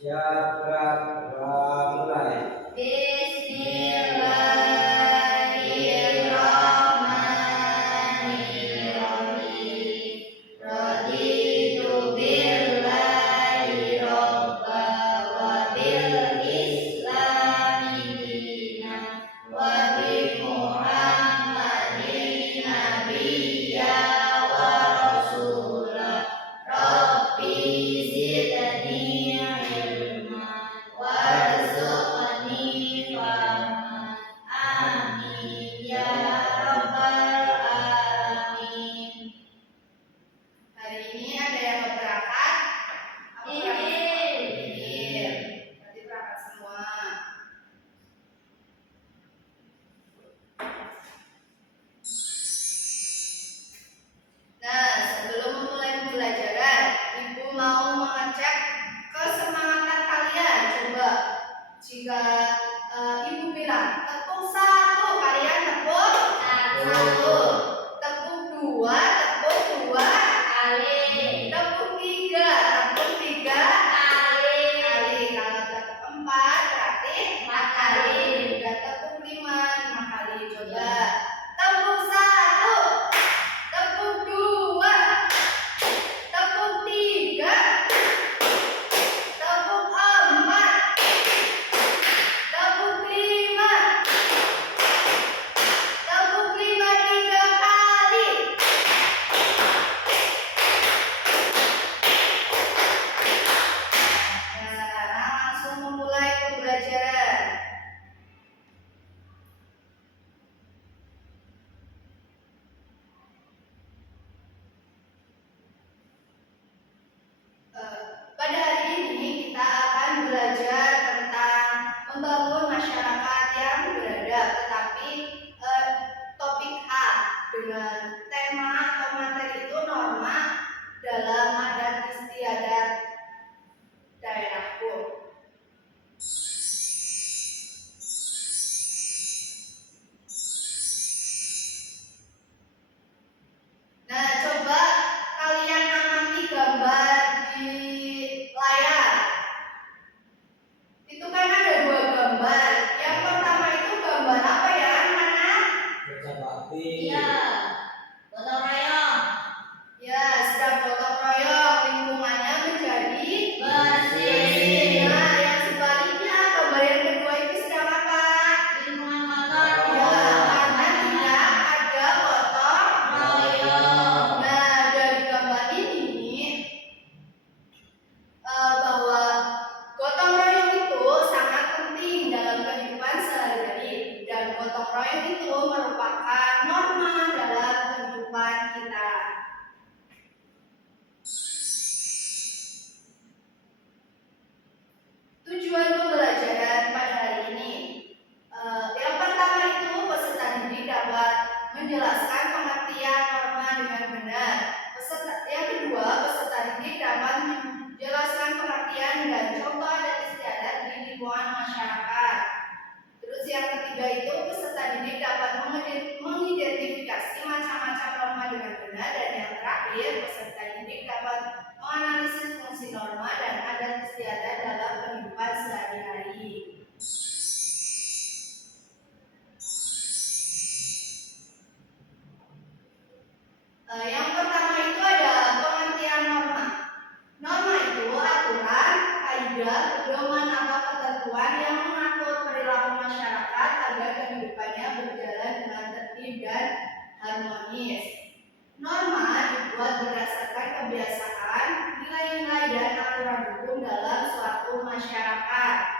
Siap, gerak, mulai. Bismillahirrahmanirrahim. Raditu billahi robba wa bil islami dina wa bi Muhammadin nabiyya wa rasula. Rabbi zidni ilma warzuqni fahma. Amin ya rabbal alamin. Hari ini ada yang mau berangkat? Iya. Berarti berangkat semua. Nah, sebelum memulai pembelajaran, Ibu mau mengecek kesemangatan kalian. Coba, jika Ibu bilang tepuk 1, kalian tepuk 1. Tepuk 2, tepuk 2 kali. Tepuk 3, tepuk 3 kali. Kalau tepuk 4 berarti 4 kali. Dan tepuk 5 kali. Coba tepuk 1, tepuk 2, tepuk 3, tepuk 4, tepuk 5, tepuk 5 3 kali. Nah, sekarang langsung memulai pembelajaran. Pada hari ini kita akan belajar tentang membangun masyarakat yang beradab, tetapi topik A dengan tema atau materi itu norma dalam adat istiadat daerahku. Nah, coba kalian amati gambar di layar. Itu kan ada 2 gambar. Yang pertama itu gambar apa ya, anak-anak? Kerja bakti. Iya, gotong royong. Ya, sedang gotong royong, lingkungannya menjadi bersih. Nah, yang sebaliknya gambar yang kedua itu sedang apa? Lingkungan kotor. Ya, karena tidak ada gotong royong. Nah, dari gambar ini bahwa gotong royong itu sangat penting dalam kehidupan sehari-hari, dan gotong royong itu merupakan norma dalam kehidupan kita. Tujuan pembelajaran pada hari ini, yang pertama itu peserta didik dapat menjelaskan pengertian norma dengan benar. Yang kedua, peserta didik dapat menjelaskan pengertian dan contoh adat istiadat di lingkungan masyarakat. Terus yang ketiga itu peserta didik dapat mengidentifikasi macam-macam norma dengan benar, dan yang terakhir peserta didik dapat menganalisis fungsi norma dan adat istiadat dalam kehidupan sehari-hari. Yang pertama itu ada pengertian norma. Norma itu aturan, kaidah, pedoman atau ketentuan yang mengatur perilaku masyarakat agar kehidupannya berjalan dengan tertib dan harmonis. Norma dibuat berdasarkan kebiasaan, nilai-nilai dan aturan hukum dalam suatu masyarakat.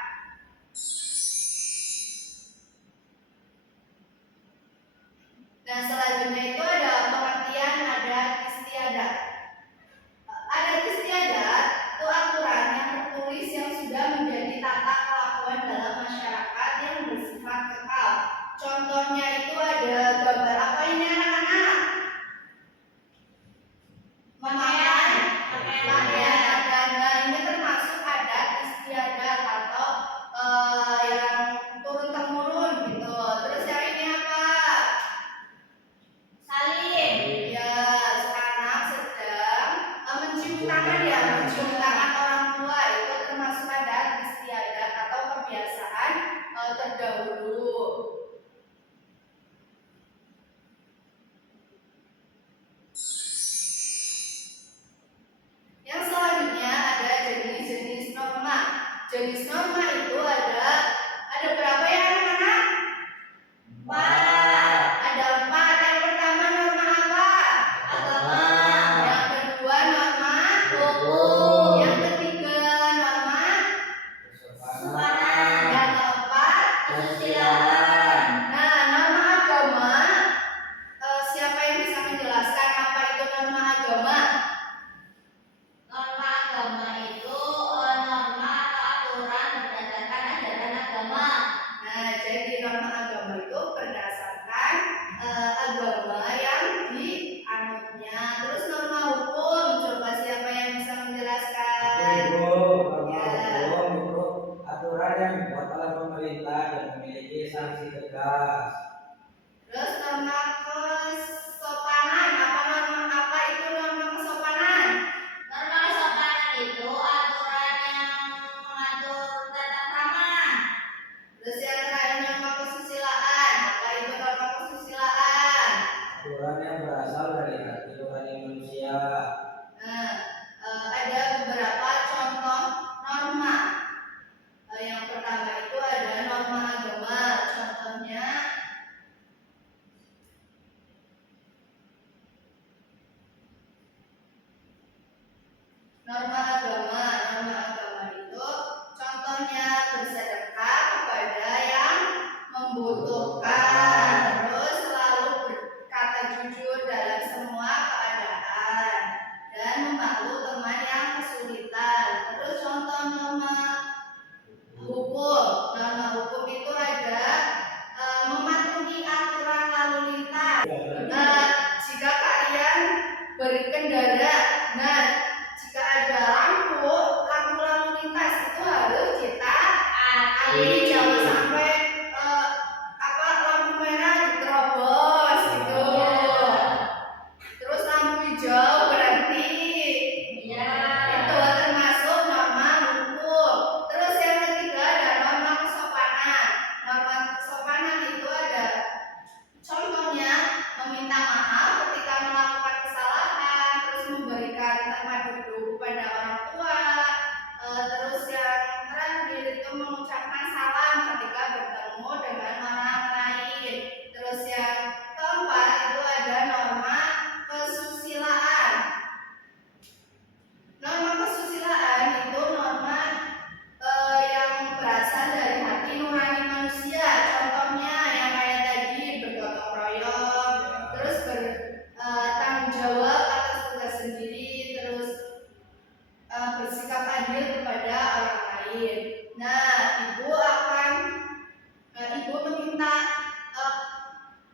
Nah, selanjutnya itu ada pengertian adat istiadat. Adat istiadat itu aturan yang tertulis yang sudah menjadi tata kelakuan dalam masyarakat yang bersifat kekal. Contohnya itu ada gambar apa ini, anak-anak? Pakaian adat. Nah, ini termasuk adat istiadat atau jenis norma itu ada berapa ya anak-anak? Empat. Ada 4. Yang pertama norma apa? Agama. Yang kedua norma hukum. Yang ketiga norma Kesopanan. yang keempat kesusilaan. Nah, norma agama, siapa yang bisa menjelaskan apa itu norma agama? Norma agama itu norma atau aturan berdasarkan ajaran agama. Nah, jadi norma agama itu berdasarkan agama yang dianutnya. Terus norma hukum, coba siapa yang bisa menjelaskan? Norma hukum itu aturan yang dibuat oleh pemerintah dan memiliki sanksi tegas. Terus norma kesopanan, apa itu norma kesopanan? Norma kesopanan itu aturan yang mengatur tata krama. Terus yang terakhir norma kesusilaan, apa itu norma kesusilaan? Aturan yang berasal dari hati nurani manusia. Nah, ada beberapa contoh norma. Yang pertama itu ada norma agama. Contohnya norma agama. Norma agama itu contohnya bersedekah kepada yang membutuhkan, terus selalu berkata jujur dalam semua keadaan, dan membantu teman yang kesulitan. Terus contoh norma hukum. Norma hukum itu ada mematuhi aturan lalu lintas. Jika kalian berkendara, nah jika ada lampu lalu lintas itu harus ditaati, jangan sampai lampu merah diterobos gitu. Terus lampu hijau berhenti. Itu termasuk norma hukum. Terus yang ketiga ada norma kesopanan. Norma kesopanan itu ada contohnya meminta maaf ketika melakukan kesalahan, terus memberikan tempat duduk kepada orang tua, terus yang terakhir itu mengucapkan salam ketika bertemu dengan orang lain. Terus yang keempat itu ada norma kesusilaan. Norma kesusilaan itu norma yang berasal dari hati nurani manusia. Contohnya yang kayak tadi bergotong royong, terus bertanggung jawab atas tugas sendiri, terus bersikap adil kepada orang lain. Nah, ibu meminta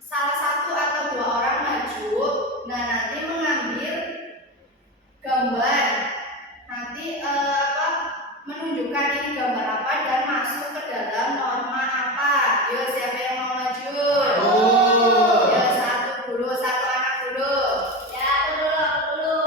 salah satu atau 2 orang maju. Nah, nanti mengambil gambar. Nanti menunjukkan ini gambar apa dan masuk ke dalam norma apa. Yuk, siapa yang mau maju? Ya, satu anak dulu. Ya, aku dulu.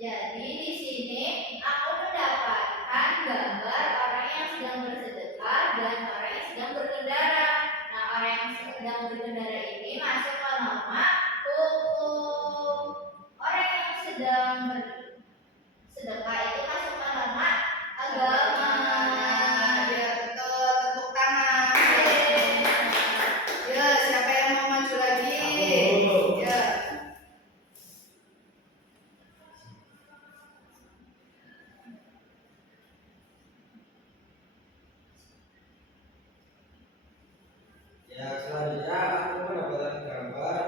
Ya, jadi di sini aku mendapatkan gambar orang yang sedang bersedekah dan orang yang sedang berkendara. Nah, orang yang sedang berkendara ini masuk ke norma hukum. Orang yang sedang bersedekah itu masuk ke norma agama. Ya, betul. Tepuk tangan. Ya, siapa yang mau maju lagi? Ya. Ya, selanjutnya aku mendapatkan gambar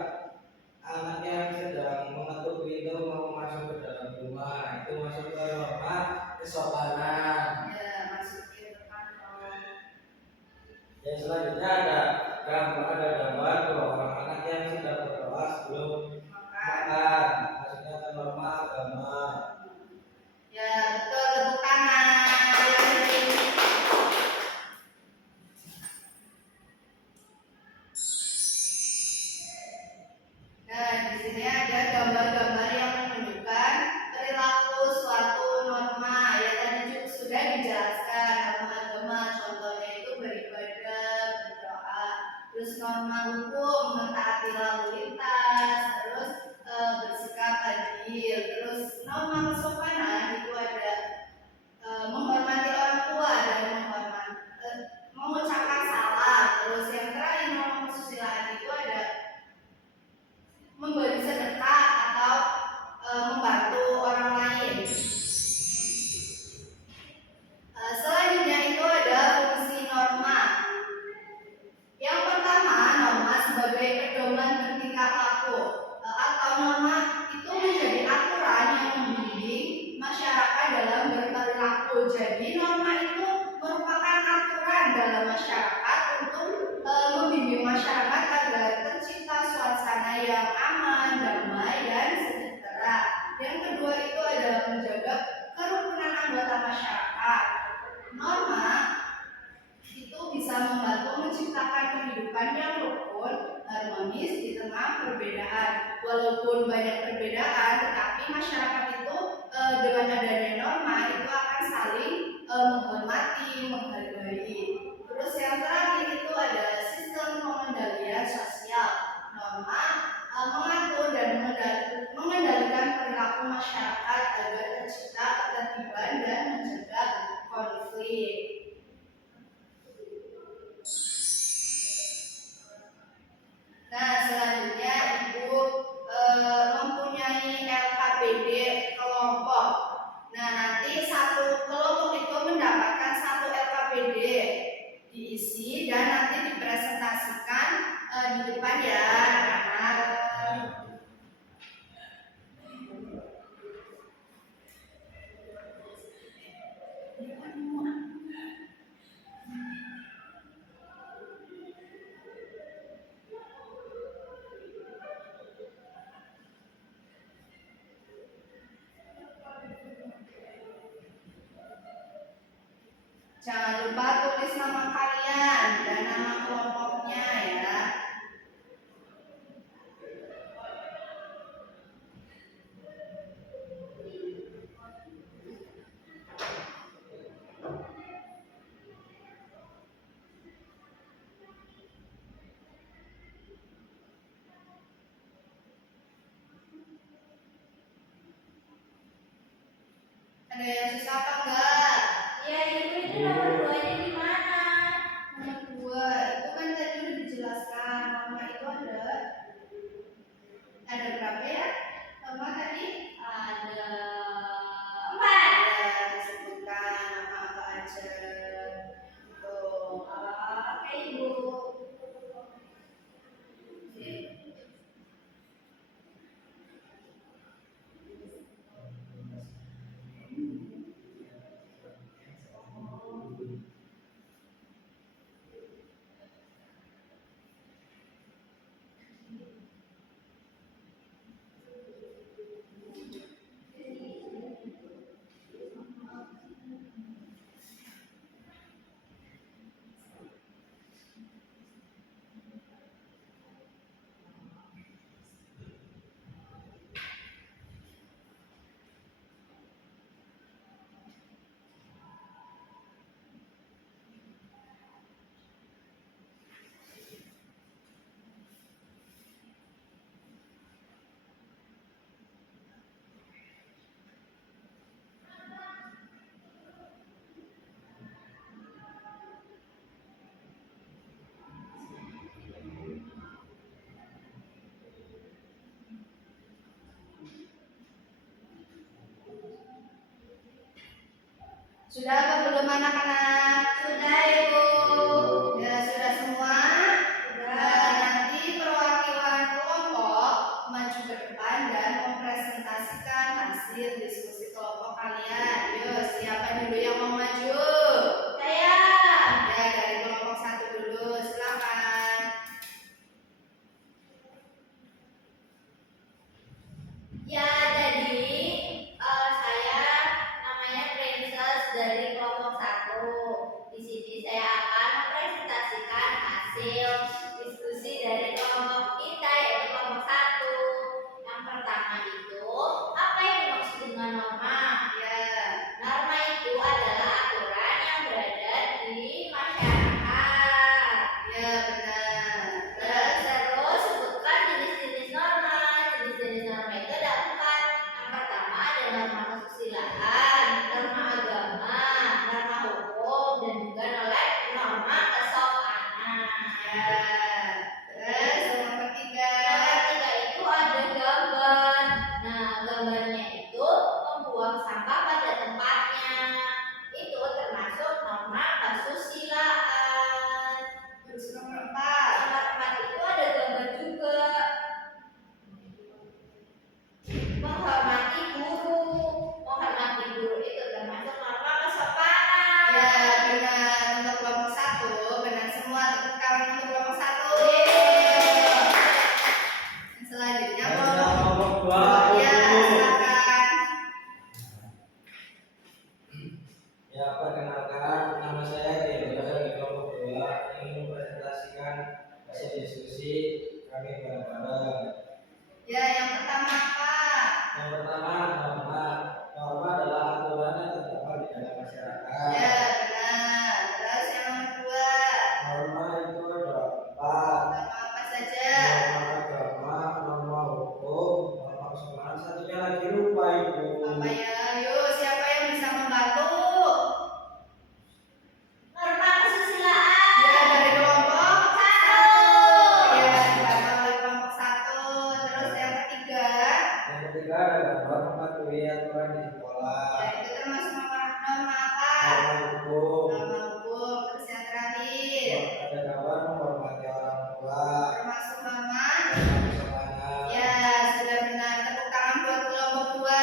anak yang sedang mengetuk pintu mau masuk ke dalam rumah. Itu masuk ke norma kesopanan. Ya, masukin ke kantong. Ya, selanjutnya ada gambar 2 orang anak yang sedang berdoa sebelum makan. Maksudnya ke norma agama. Ya, betul. Tepuk tangan. Nah, di sini ada gambar-gambar yang menunjukkan perilaku suatu norma. Ya, tadi juga sudah dijelaskan norma agama. Contohnya itu beribadah, berdoa. Terus norma hukum hukum, mentaati lalu lintas, terus bersikap adil. Terus norma kesopanan itu ada menghormati orang tua dan mengucapkan salah. Terus yang terakhir norma kesusilaan itu ada memberi sedekah atau membantu orang lain. Selanjutnya itu ada fungsi norma. Yang pertama, norma sebagai pedoman bertingkah laku atau norma itu menjadi aturan yang membimbing masyarakat dalam berperilaku. Jadi norma itu merupakan aturan dalam masyarakat untuk membimbing masyarakat agar tercipta suasana yang aman, damai, dan sejahtera. Yang kedua itu adalah menjaga kerukunan anggota masyarakat. Norma itu bisa membantu menciptakan kehidupan yang rukun, harmonis di tengah perbedaan. Walaupun banyak perbedaan, tetapi masyarakat itu dengan adanya norma itu akan saling menghormati, menghargai. Terus yang terakhir itu ada sistem pengendalian sosial. Norma mengatur dan mengendalikan perilaku masyarakat agar tercipta ketertiban dan mencegah konflik. Nah, selanjutnya Ibu mempunyai LKPD kelompok. Nah, nanti satu kelompok itu mendapatkan satu LKPD diisi dan nanti dipresentasikan di depan ya, anak-anak. Jangan lupa tulis nama kalian dan nama kelompoknya ya. Ada yang susah apa enggak? Ya, Ibu itu nomor 2-nya di mana? Nomor 2 itu kan tadi udah dijelaskan. Norma itu ada berapa ya? Norma tadi Ada 4. ada disebutkan nama apa aja. Tuh. Oke, Ibu. Sudah apa belum anak-anak? Sudah, Ibu. Ya, sudah semua? Nanti perwakilan kelompok maju ke depan dan mempresentasikan hasil diskusi kelompok kalian. Yuk, siapa dulu yang mau maju? Saya. Ya, dari kelompok 1 dulu, silakan. Ya, jadi saya namanya Princess dari kelompok kami bareng-bareng. Ya, yang pertama apa? Yang pertama norma. Norma adalah aturan yang terdapat di dalam masyarakat. Ya, benar. Terus yang kedua, Norma itu ada 4. norma apa saja? Norma agama, norma hukum, norma keselamatan. Satunya lagi lupa ibu. Apa ya? Yuk, siapa yang bisa membantu? Norma kesusilaan. Ya, dari kelompok Satu. Ya, dibantu oleh kelompok 1. Terus yang ketiga, Yang ketiga adalah norma mematuhi aturan di sekolah. ya itu termasuk norma apa? Norma hukum. Norma hukum. Terus yang terakhir, Ada kabar menghormati orang tua. termasuk norma. Norma kesopanan. Ya, sudah benar. Tepuk tangan buat kelompok 2.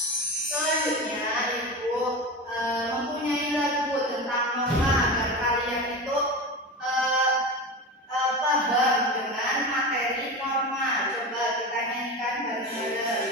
Selanjutnya, Ibu mempunyai lagu tentang norma agar kalian itu paham dengan materi norma. Coba kita nyanyikan bareng-bareng.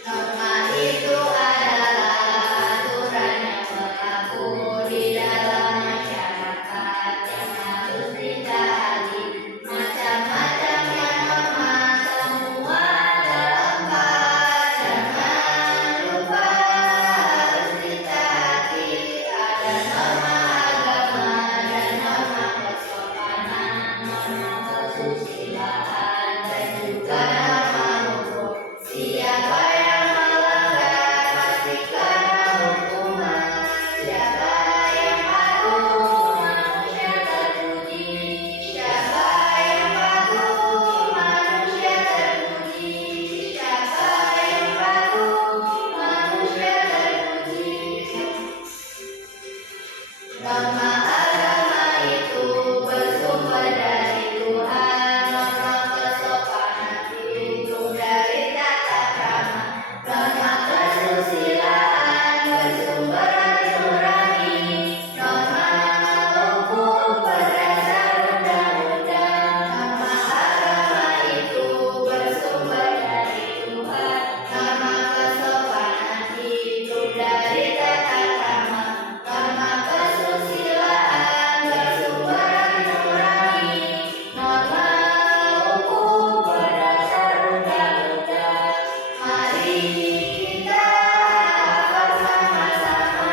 Norma itu adalah aturan yang berlaku di dalam masyarakat yang harus ditaati. Macam-macamnya norma, semua ada 4. Jangan lupa harus ditaati. Ada norma agama dan norma kesopanan, norma kesusilaan, dan juga norma hukum. Siapa yang melanggar pasti kena hukuman. Siapa yang patuh manusia terpuji. Siapa yang patuh manusia terpuji. Siapa yang patuh manusia terpuji. Norma agama itu bersumber dari Tuhan. Norma kesopanan itu dari tata krama. Norma kesusilaan bersumber dari nurani. Norma hukum berdasar undang-undang. Norma agama itu bersumber dari Tuhan. Norma kesopanan itu dari tata krama. Norma kesusilaan bersumber dari nurani. Norma hukum berdasar undang-undang. Mari kita bersama-sama.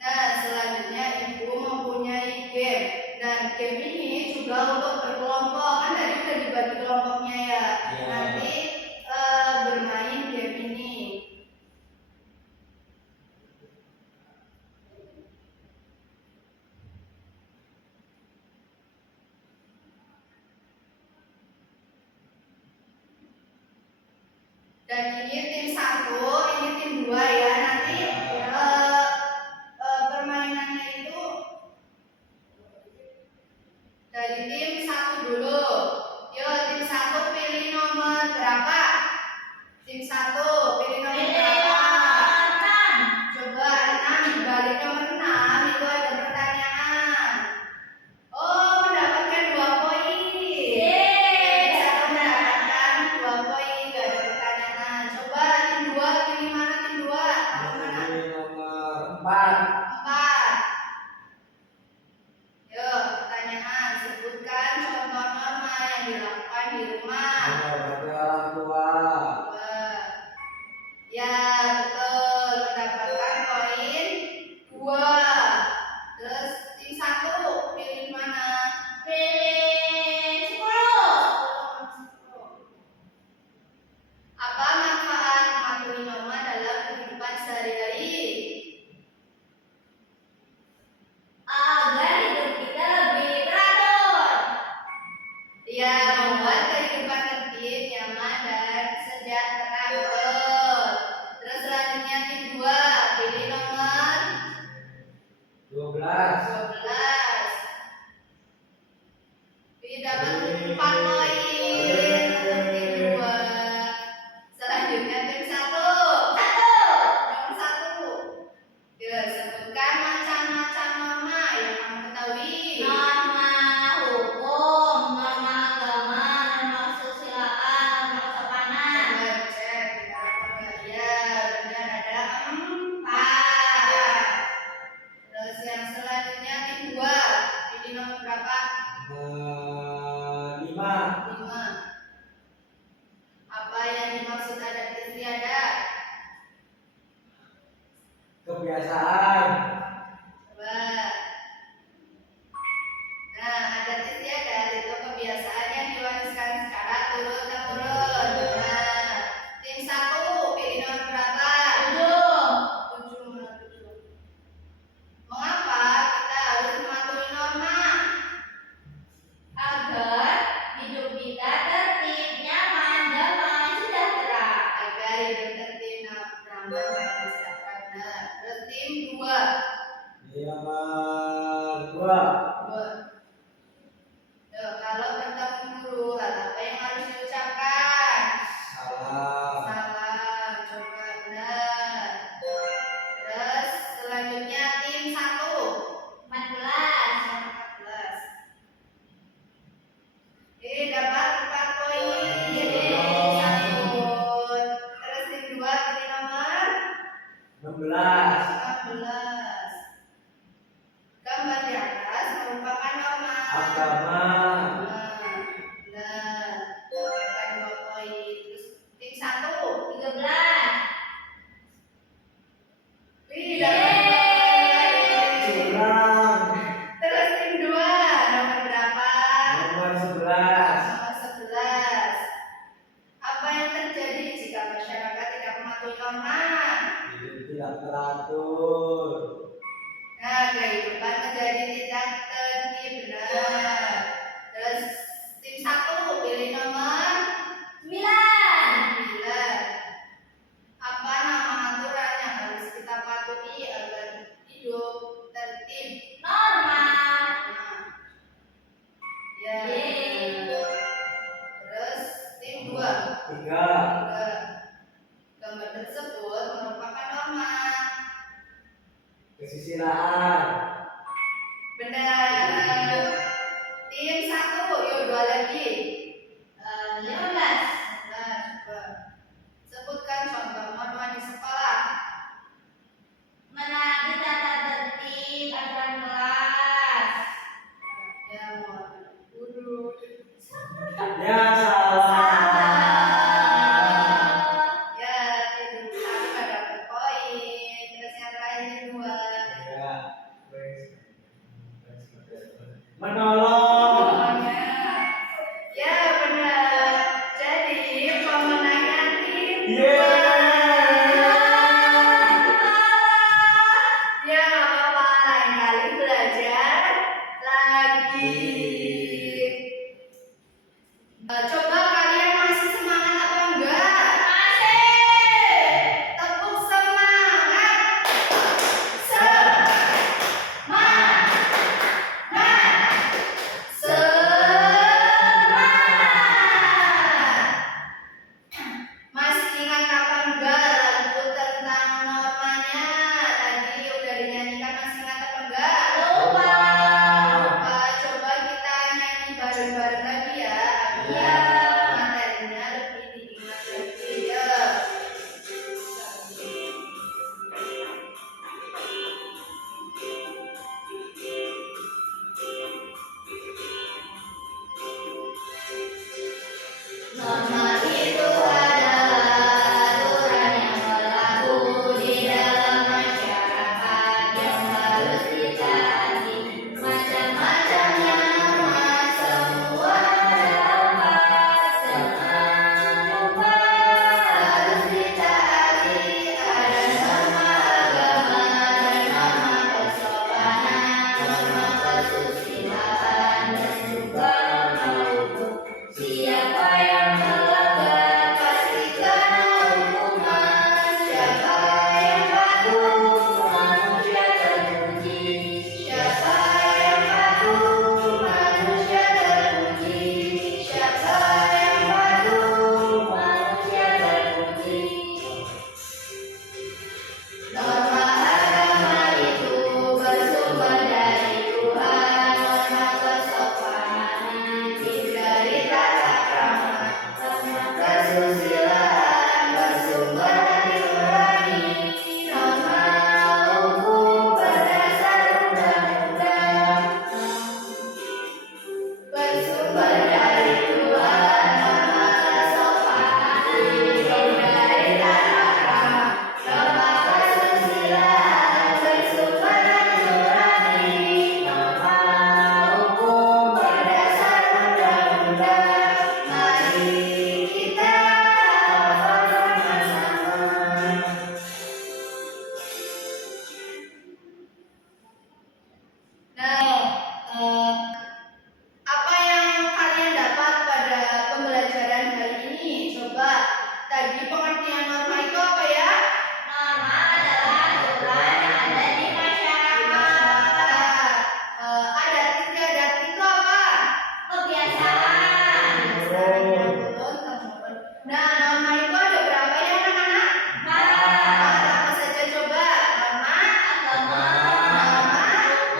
Nah, selanjutnya Ibu mempunyai game. Dan game ini juga untuk berkelompok. Kan tadi udah dibagi kelompoknya ya. Ya. Nanti bermain game ini. Dan ini tim 1, ini tim 2 ya. Nanti permainannya itu dari tim 1 dulu. Yuk, tim 1 pilih nomor berapa? Tim 1 pilih nomor berapa? Coba 6, dibalik nomor 6 itu ada pertanyaan. Oh, mendapatkan 2 poin. Bisa mendapatkan 2 poin, gak ada pertanyaan. Coba tim 2 pilih mana tim 2? Mana? Ini nomor 4. 4. Yuk, pertanyaan. Sebutkan contoh norma yang dilakukan di rumah. Menghormati orang tua. Ya, betul. Mendapatkan poin 2. Terus tim 1 pilih mana? Pilih 10. Apa manfaat mematuhi norma dalam kehidupan sehari-hari? Agar hidup kita lebih teratur. Ya, membuat kehidupan tertib Tim satu, yuk dua lagi. 15. Nah, coba sebutkan contoh norma di sekolah. Menaati tata tertib aturan kelas. Ya, mau guru. Ya salah. Ya, itu satu nggak dapat poin. Terus yang terakhir dua. Ya. Menolong. Pokoknya. Ya benar. Jadi pemenangnya tim dua. Ya nggak apa-apa, lain kali belajar lagi. Coba kalian masih semangat apa enggak? Masih. Tepuk semangat. Semangat. Semangat. Masih ingat apa enggak lagu tentang normanya? Tadi udah dinyanyikan, masih ingat apa enggak? Lupa. Lupa. Coba kita nyanyi bareng-bareng lagi ya, biar materinya lebih diingat lagi ya. Norma itu adalah aturan yang berlaku di dalam masyarakat yang harus ditaati. Macam-macamnya norma semua dapat, jangan lupa harus ditaati. Ada norma agama dan norma kesopanan, norma kesusilaan dan juga norma hukum. Siapa yang melanggar pasti kena hukuman. Siapa yang patuh manusia terpuji. Siapa yang patuh manusia terpuji. Siapa yang patuh manusia terpuji. Norma agama itu bersumber dari Tuhan. Norma kesopanan dari tata krama. Norma kesusilaan bersumber dari nurani. Norma hukum berdasar undang-undang bersumber dari Tuhan. Norma kesopanan dari tata krama. Norma kesusilaan bersumber dari nurani. Norma hukum berdasar undang-undang. Mari kita hafal sama-sama. Nah, apa yang kalian dapat pada pembelajaran hari ini? Coba tadi pengertian norma itu apa ya? Norma adalah aturan yang ada di masyarakat. Adat istiadat itu apa? Kebiasaan. Nah, norma itu ada berapa ya anak-anak? 4. Apa saja coba? Norma, Agama. norma,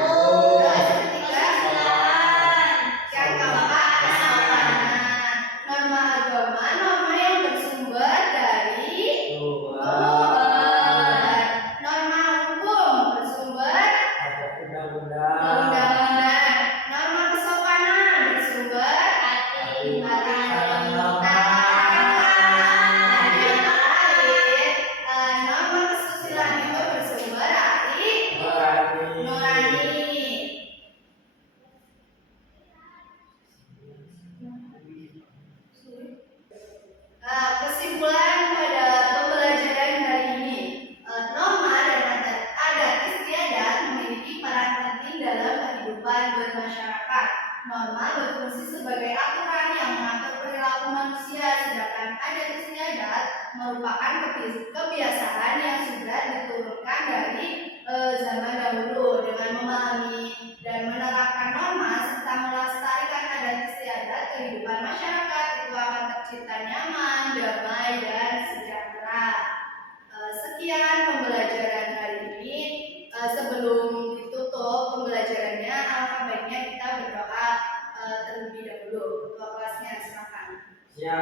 Hukum. terus ketiga, Kesusilaan. yang keempat kesopanan. Norma agama, norma yang bersumber dari Tuhan. Norma hukum bersumber undang-undang. Norma kesopanan bersumber Hati. norma kesusilaan itu bersumber hati nurani. Kesimpulan pada pembelajaran hari ini, norma dan adat istiadat memiliki peran penting dalam kehidupan bermasyarakat. Norma berfungsi sebagai aturan yang mengatur perilaku manusia, sedangkan adat istiadat merupakan kebiasaan yang sudah diturunkan dari zaman dahulu. Dengan memahami dan menerapkan norma serta melestarikan adat istiadat, kehidupan masyarakat itu akan tercipta nyaman, damai, dan sejahtera. Sekian pembelajaran hari ini. Sebelum ditutup pembelajarannya, alangkah baiknya kita berdoa. Ya,